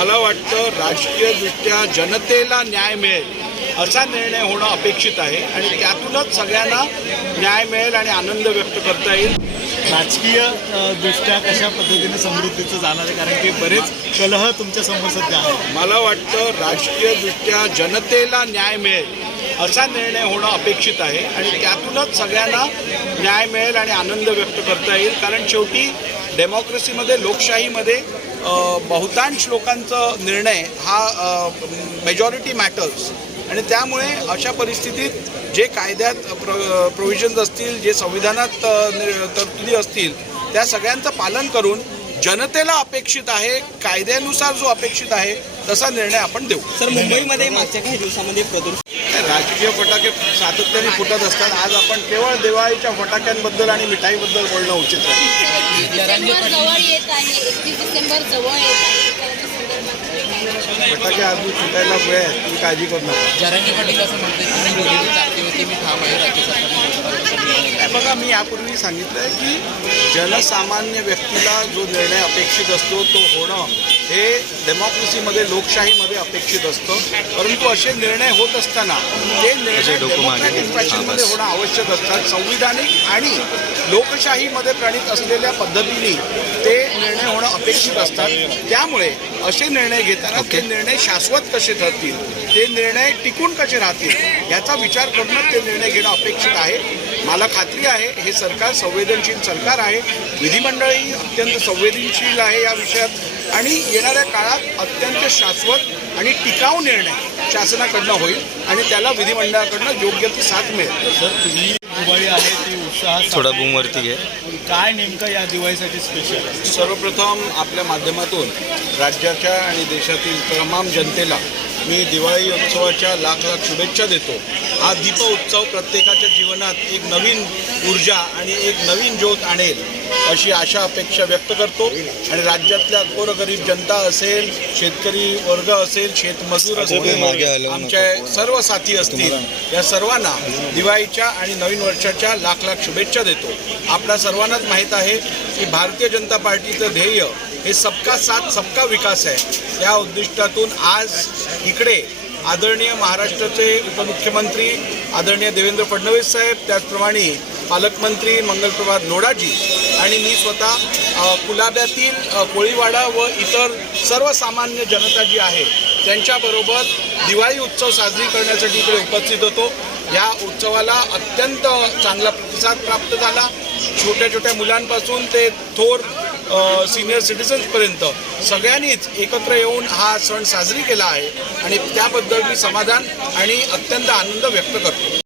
मला वाटतं राजकीयदृष्ट्या जनतेला न्याय मिळेल असा निर्णय होणं अपेक्षित आहे आणि त्यातूनच सगळ्यांना न्याय मिळेल आणि आनंद व्यक्त करता येईल. राजकीय दृष्ट्या कशा पद्धतीने समृद्धीचं जाणार आहे? कारण की बरेच कलह तुमच्यासमोर सध्या आहे मला वाटतं राजकीयदृष्ट्या जनतेला न्याय मिळेल असा निर्णय होणं अपेक्षित आहे आणि त्यातूनच सगळ्यांना न्याय मिळेल आणि आनंद व्यक्त करता येईल. कारण शेवटी डेमोक्रेसीमध्ये लोकशाहीमध्ये बहुतांश लोकांचा निर्णय हा मेजॉरिटी मॅटर्स आणि त्यामुळे अशा परिस्थितीत जे कायद्यात प्र प्रोव्हिजन्स असतील जे संविधानात नि- तरतुदी असतील त्या सगळ्यांचं पालन करून जनतेला अपेक्षित आहे कायद्यानुसार जो अपेक्षित आहे तसा निर्णय आपण देऊ. सर मुंबईमध्ये मागच्या काही दिवसामध्ये प्रदूषण राजकीय फटाके सातत्याने फुटत असतात. आज आपण केवळ दिवाळीच्या फटाक्यांबद्दल आणि मिठाईबद्दल बोलणं उचित आहे डिसेंबर जवळ येत आहे. एकतीस डिसेंबर जवळ येत आहे. त्याच्या संदर्भात फटाके अजून फुटायला वेळ आहे. तुम्ही काळजी करू नका. जरांगी पाटील असं मी मी ठाम आहे राज्य सरकारने बघा मी यापूर्वी सांगितलं आहे की जनसामान्य व्यक्तीला जो निर्णय अपेक्षित असतो तो होणं हे डेमोक्रेसीमध्ये लोकशाहीमध्ये अपेक्षित असतं. परंतु असे निर्णय होत असताना ते निर्णय डेमोक्रॅटिक फॅशनमध्ये होणं आवश्यक असतात. संविधानिक आणि लोकशाहीमध्ये प्रणित असलेल्या पद्धतीने ते निर्णय होणं अपेक्षित असतात. त्यामुळे असे निर्णय घेताना ते निर्णय शाश्वत कसे ठरतील ते निर्णय टिकून कसे राहतील याचा विचार करूनच ते निर्णय घेणं अपेक्षित आहे. मला खात्री आहे. हे सरकार संवेदनशील सरकार आहे. विधिमंडळही अत्यंत संवेदनशील आहे या विषयात. आणि येणाऱ्या काळात अत्यंत शाश्वत आणि टिकाऊ निर्णय शासनाकडनं होईल आणि त्याला विधिमंडळाकडनं योग्य ती साथ मिळेल. सर तुम्ही दिवाळी आहे ती उत्साहात थोडा बूमवरती घे. काय नेमकं या दिवाळीसाठी स्पेशल सर्वप्रथम आपल्या माध्यमातून राज्याच्या आणि देशातील तमाम जनतेला मी दिवाळी उत्सवाच्या लाख लाख शुभेच्छा देतो. हा दीप उत्सव प्रत्येकाच्या जीवनात एक नवीन ऊर्जा आणि एक नवीन ज्योत आणेल अशी आशा अपेक्षा व्यक्त करतो. आणि राज्यातल्या गोरगरीब जनता असेल शेतकरी वर्ग असेल शेतमजूर असतील आमच्या सर्व साथी असतील या सर्वांना दिवाळीच्या आणि नवीन वर्षाच्या लाख लाख शुभेच्छा देतो. आपल्या सर्वांनाच माहीत आहे की भारतीय जनता पार्टीचं ध्येय हे सबका साथ सबका विकास आहे. या उद्दिष्टातून आज इकडे आदरणीय महाराष्ट्राचे उपमुख्यमंत्री आदरणीय देवेंद्र फडणवीस साहेब त्याचप्रमाणे पालकमंत्री मंगलप्रभात लोढाजी आणि मी स्वतः कुलाब्यातील कोळीवाडा व इतर सर्वसामान्य जनता जी आहे त्यांच्याबरोबर दिवाळी उत्सव साजरी करण्यासाठी इकडे उपस्थित होतो. या उत्सवाला अत्यंत चांगला प्रतिसाद प्राप्त झाला. छोट्या छोट्या मुलांपासून ते थोर सिनियर सिटीजन्सपर्यंत सगळ्यांनीच एकत्र येऊन हा सण साजरी केला आहे आणि त्याबद्दल मी समाधान आणि अत्यंत आनंद व्यक्त करतो.